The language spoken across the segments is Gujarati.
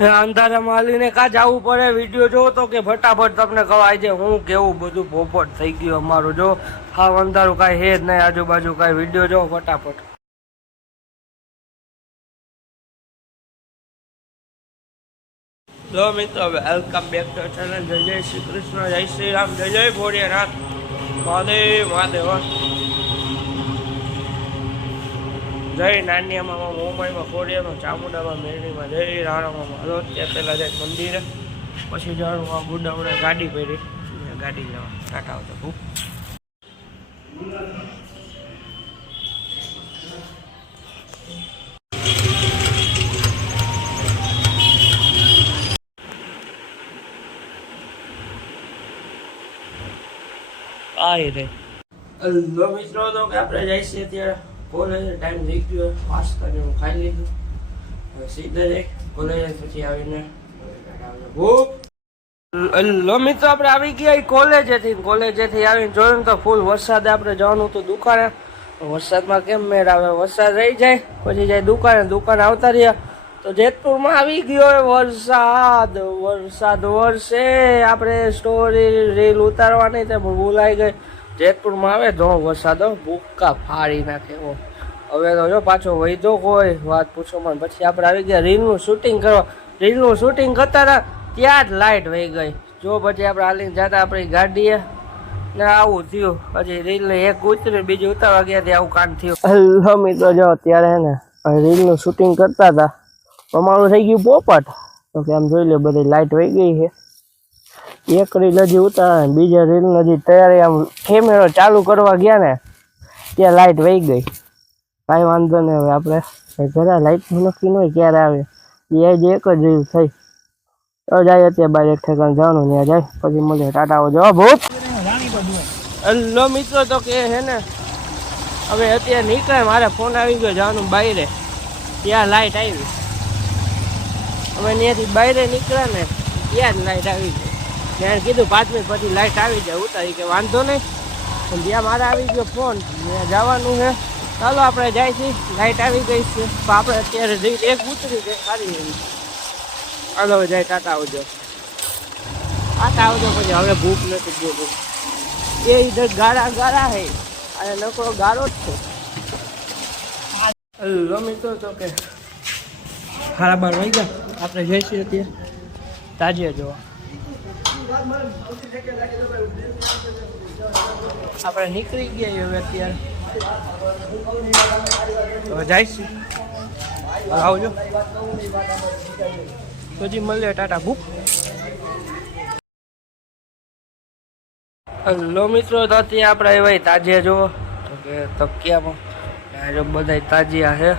અંધારામાં હાલીને કા જવું પડે વિડીયો જોવો તો કે ફટાફટ તમને ખવાય છે હું કેવું બધું પોપટ થઈ ગયું અમારું જો હાવ અંધારું કાંઈ હે જ નહીં આજુબાજુ કાંઈ વિડીયો જોવો ફટાફટ જો મિત્રો વેલકમ બેક ટુ ચેનલ જય જય શ્રી કૃષ્ણ જય શ્રી રામ જય જય ભોળિયાનાથ મહાદેવ મહાદેવ જય નાની મામા મુંબઈમાં ખોડિયામાં ચામુંડામાં મેરડીમાં જય રાણામાં હલો ત્યાં પહેલાં જાય મંદિરે પછી જવાનું ગુડાવડે ગાડી પહેરી ગાડી લેવા ટાટા આવતો ખૂબ આવી રે હલો મિત્રો તો કે આપણે જઈએ છીએ અત્યારે કોલેજ ટાઈમ થઈ ગયો પાસ્તા ને હું ખાઈ લીધું હવે સીધા જઈ કોલેજ પછી આવીને હલો મિત્રો આપણે આવી ગયા કોલેજેથી આવીને જોયું તો ફૂલ વરસાદ આપણે જવાનું હતું દુકાને વરસાદમાં કેમ મેળ આવે વરસાદ રહી જાય પછી જાય દુકાને આવતા રહ્યા તો જેતપુરમાં આવી ગયો વરસાદ વરસે આપણે સ્ટોરી રીલ ઉતારવાની તે ભૂલાઈ ગઈ જેતપુરમાં આવે તો વરસાદ ભૂક્કા ફાડી નાખે હવે તો જો પાછો વૈધો કોઈ વાત પૂછો મને પછી આપણે આવી ગયા રીલનું શૂટિંગ કરતા હતા ત્યાં જ લાઇટ વહી ગઈ જો પછી આપણે હાલીને જતા આપણી ગાડીએ ને આવું થયું પછી રીલને એક ઉતરી બીજી ઉતારવા ગયા ત્યાં આવું કાંડ થયું હલો મિત્રો જો અત્યારે ને રીલનું શૂટિંગ કરતા હતા અમારું થઈ ગયું પોપટ તો કે આમ જોઈ લે બધી લાઇટ વહી ગઈ છે એક રીલ હજી ઉતારે બીજા રીલ હજી તૈયારી આમ કેમેરો ચાલુ કરવા ગયા ને ત્યાં લાઇટ વહી ગઈ કાંઈ વાંધો નહીં હવે આપણે જરા લાઇટનું નક્કી ન હોય ક્યારે આવે એ જ એક જ રીલ થઈ તો જાય અત્યારે બાર એક ઠેકાણ જવાનું ત્યાં જાય પછી મળે ટાટાઓ જવા ભૂત હલો મિત્રો તો કે હે ને હવે અત્યારે નીકળે મારે ફોન આવી ગયો જવાનું બહારે ત્યાં લાઇટ આવી અમે ત્યાંથી બહાર નીકળ્યા ને ત્યાં જ લાઇટ આવી ગઈ મેં કીધું 5 મિનિટ પછી લાઇટ આવી જાય ઉતારી કે વાંધો નહીં પણ જ્યાં મારે આવી ગયો ફોન ત્યાં જવાનું છે ચાલો આપણે જાય છીએ લાઇટ આવી ગઈ છે તો આપણે અત્યારે એક ઉતરી ગઈ સારી એવી ચાલો જાય ટાટા આવજો પછી હવે ભૂખ નથી બોલું એ ઇધર ગાળા હે અને નકરો ગાળો જ છે હલો મિત્રો તો કે 12:30 વાગ્યા આપણે જઈશું અત્યારે તાજીયા જોવા આપણે નીકળી ગયા હવે અત્યારે હવે જઈશું આવજો પછી મળીએ ટાટા ભૂખ હલો મિત્રો તો અત્યારે આપણે એવા તાજીયા જોવો તો કે તકિયામાં બધા તાજીયા છે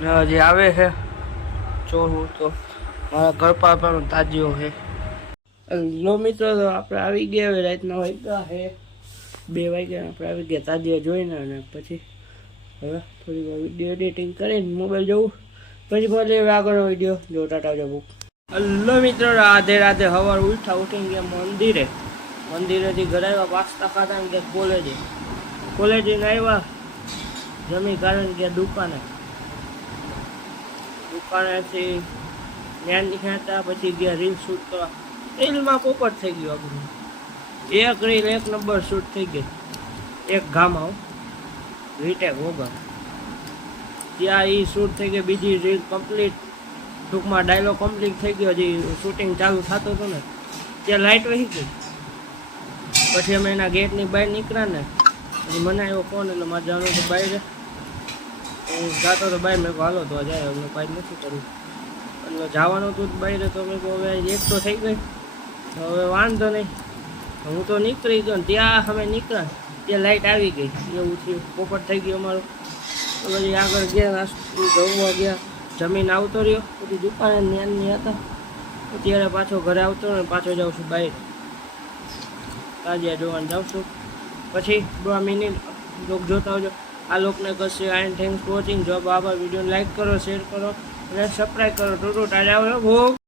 ને હજી આવે છે જોવું તો મારા ઘર પાપા તાજીઓ છે હલો મિત્રો તો આપણે આવી ગયા હવે રાતના વાગ્યા છે 2 વાગ્યા આપણે આવી ગયા તાજીયા જોઈને અને પછી હવે થોડી વાર વિડીયો એડિટિંગ કરીને મોબાઈલ જોવું પછી ભલે હવે આગળ વિડીયો જો ટાટા જવું હલો મિત્રો રાધે રાધે સવાર ઉઠીને ગયા મંદિરેથી ઘરે આવ્યા પાસ્તા ખાતા ને ગયા કોલેજે આવ્યા જમી કારણ ગયા દુકાનેથી જ્ઞાન નીકળ્યા પછી ગયા રીલ શૂટ કરવા રીલમાં પોપટ થઈ ગયું આપણું એક રીલ 1 નંબર શૂટ થઈ ગઈ એક ગામાં રીટેક વગર ત્યાં એ શૂટ થઈ ગઈ બીજી રીલ કમ્પ્લીટ ટૂંકમાં ડાયલોગ કમ્પ્લીટ થઈ ગયો હજી શૂટિંગ ચાલુ થતું હતું ને ત્યાં લાઇટ વહી ગઈ પછી અમે એના ગેટની બહાર નીકળ્યા ને પછી મને આવ્યો ફોન એટલે મારે જવાનું તો બહાર જાતો તો બહાર મેં હાલો તો જાય મેં કાંઈ નથી કર્યું એટલે જવાનું હતું બહાર તો મેં હવે એક તો થઈ ગઈ હવે વાંધો નહીં હું તો નીકળી ગયો ને ત્યાં અમે નીકળ્યા ત્યાં લાઇટ આવી ગઈ એવું થયું પોપટ થઈ ગયો અમારો તો પછી આગળ ગયા નાસ્તો જમવા ગયા જમીન આવતો રહ્યો પછી દુકાને જ્ઞાનની હતા ત્યારે પાછો ઘરે આવતો ને પાછો જાઉં છું બહાર તાજીયા જોવાનું જાઉં છું પછી 2 મિનિટ લોક જોતા આવજો આ લોકને કશે આઈ થેન્ક્સ ફોર વોચિંગ જો આભાર વિડીયોને લાઈક કરો શેર કરો અને સબસ્ક્રાઈબ કરો ટોટો ટાજા